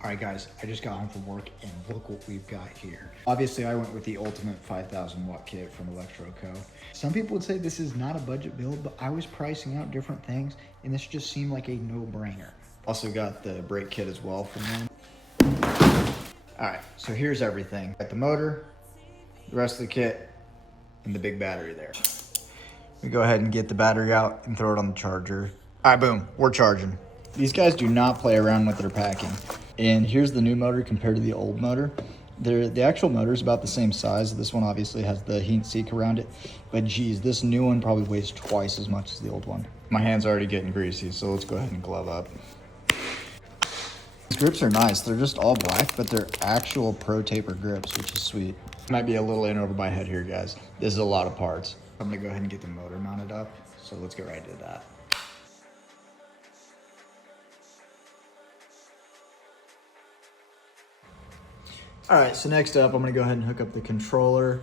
All right, guys, I just got home from work and look what we've got here. Obviously, I went with the ultimate 5,000 watt kit from Electroco. Some people would say this is not a budget build, but I was pricing out different things and this just seemed like a no-brainer. Also got the brake kit as well from them. All right, so here's everything. Got the motor, the rest of the kit, and the big battery there. We go ahead and get the battery out and throw it on the charger. All right, boom, we're charging. These guys do not play around with their packing. And here's the new motor compared to the old motor. The actual motor is about the same size. This one obviously has the heat sink around it, but geez, this new one probably weighs twice as much as the old one. My hand's already getting greasy, so let's go ahead and glove up. These grips are nice. They're just all black, but they're actual Pro Taper grips, which is sweet. Might be a little in over my head here, guys. This is a lot of parts. I'm gonna go ahead and get the motor mounted up, so let's get right into that. All right, so next up, I'm gonna go ahead and hook up the controller.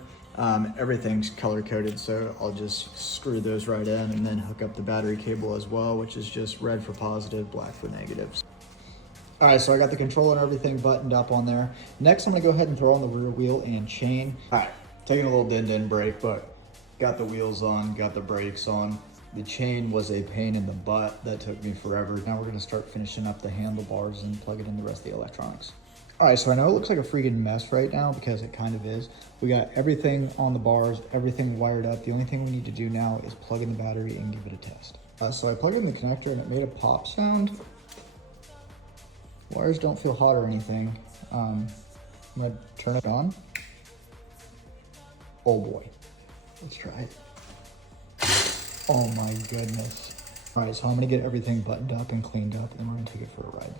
Everything's color coded, so I'll just screw those right in and then hook up the battery cable as well, which is just red for positive, black for negatives. All right, so I got the controller and everything buttoned up on there. Next, I'm gonna go ahead and throw on the rear wheel and chain. All right, taking a little din-din break, but got the wheels on, got the brakes on. The chain was a pain in the butt. That took me forever. Now we're gonna start finishing up the handlebars and plugging in the rest of the electronics. All right, so I know it looks like a freaking mess right now because it kind of is. We got everything on the bars, everything wired up. The only thing we need to do now is plug in the battery and give it a test. So I plugged in the connector and it made a pop sound. Wires don't feel hot or anything. I'm gonna turn it on. Oh boy, let's try it. Oh my goodness. All right, so I'm gonna get everything buttoned up and cleaned up and we're gonna take it for a ride.